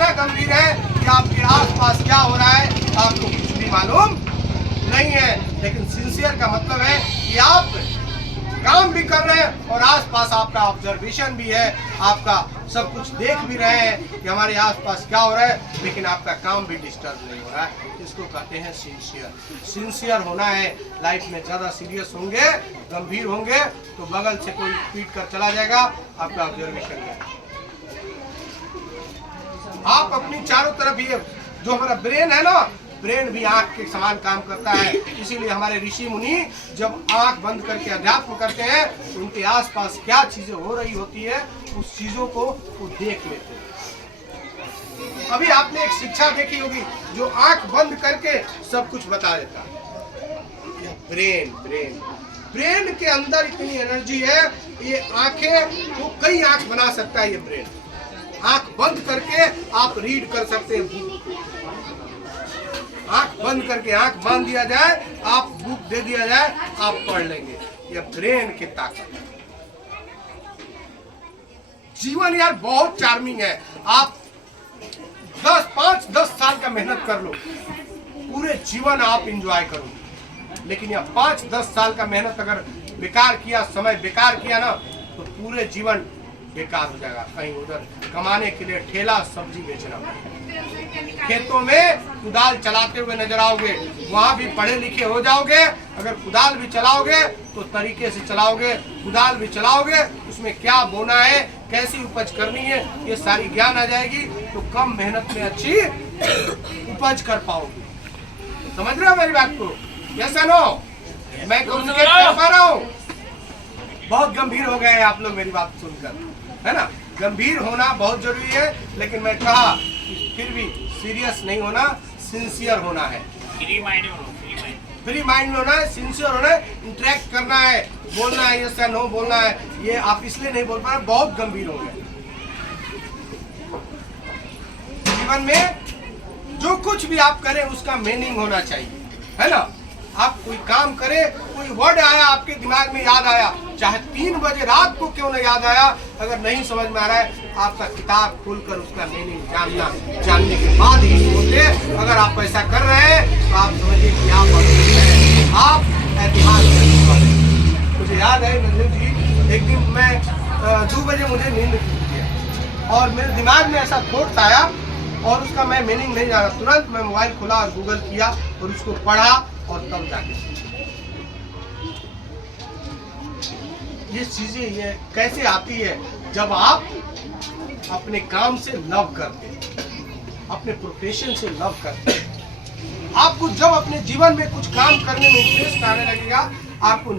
इतना गंभीर है कि आपके आसपास क्या हो रहा है आपको कुछ भी मालूम नहीं है। लेकिन सिंसियर का मतलब है कि आप काम भी कर रहे हैं और आसपास आपका ऑब्जर्वेशन भी है, आपका सब कुछ देख भी रहे हैं कि हमारे आसपास क्या हो रहा है, लेकिन आपका काम भी डिस्टर्ब नहीं हो रहा है। इसको कहते हैं सिंसियर। सिंसियर होना है। लाइफ में ज़्यादा सीरियस होंगे, गंभीर होंगे तो बगल से कोई पीट कर चला जाएगा, आपका ऑब्जर्वेशन करेगा। आप अपनी चारों तरफ ये जो हमारा ब्रेन है ना, ब्रेन भी आंख के समान काम करता है। इसीलिए हमारे ऋषि मुनि जब आंख बंद करके अध्यात्म करते हैं तो उनके आसपास क्या चीजें हो रही होती है उस चीजों को वो देख लेते हैं। अभी आपने एक शिक्षा देखी होगी जो आंख बंद करके सब कुछ बता देता है। ब्रेन ब्रेन ब्रेन के अंदर इतनी एनर्जी है, ये आंखें वो कई आंख बना सकता है। ये ब्रेन आंख बंद करके आप रीड कर सकते हैं बुक। आंख बंद करके आंख बांध दिया जाए, आप बुक दे दिया जाए, आप पढ़ लेंगे। ये ब्रेन की ताकत है। जीवन यार बहुत चार्मिंग है। आप 5-10 साल का मेहनत कर लो, पूरे जीवन आप एंजॉय करो। लेकिन यह 5-10 साल का मेहनत अगर बेकार किया, समय बेकार किया ना, तो पूरे जीवन बेकार हो जाएगा। कहीं उधर कमाने के लिए ठेला सब्जी बेचना पड़ेगा, खेतों में कुदाल चलाते हुए नजर आओगे, वहां भी पढ़े लिखे हो जाओगे। अगर कुदाल भी चलाओगे तो तरीके से चलाओगे, कुदाल भी चलाओगे उसमें क्या बोना है, कैसी उपज करनी है, ये सारी ज्ञान आ जाएगी तो कम मेहनत में अच्छी उपज कर पाओगे। समझ रहे हो मेरी बात को? यस या नो? मैं कम्युनिकेट कर पा रहा हूँ? बहुत गंभीर हो गए हैं आप लोग मेरी बात सुनकर, है ना? गंभीर होना बहुत जरूरी है, लेकिन मैं कहा फिर भी सीरियस नहीं होना, सिंसियर होना है। फ्री माइंड में होना है, सिंसियर होना है, इंटरेक्ट करना है, बोलना है, यस या नो बोलना है। ये आप इसलिए नहीं बोल पा रहे, बहुत गंभीर हो गए। जीवन में जो कुछ भी आप करें उसका मीनिंग होना चाहिए, है ना? आप कोई काम करें, कोई वर्ड आया आपके दिमाग में, याद आया, चाहे 3 बजे रात को क्यों ना याद आया, अगर नहीं समझ में आ रहा है, आपका किताब खोलकर उसका मीनिंग जानने के बाद ही सोचे। अगर आप ऐसा कर रहे हैं तो आप समझिए कि आप ऐतिहास करने वाले। मुझे याद है नजर जी, एक दिन मैं 2 बजे मुझे नींद टूटी और मेरे दिमाग में ऐसा थॉट आया और उसका मैं मीनिंग नहीं जाना। तुरंत मैं मोबाइल खोला और गूगल किया और उसको पढ़ा और तब जाके ये चीजें ये कैसे आती है, जब आप अपने काम से लव करते हैं, अपने प्रोफेशन से लव करते हैं। आपको जब अपने जीवन में कुछ काम करने में इंटरेस्ट आने लगेगा, आपको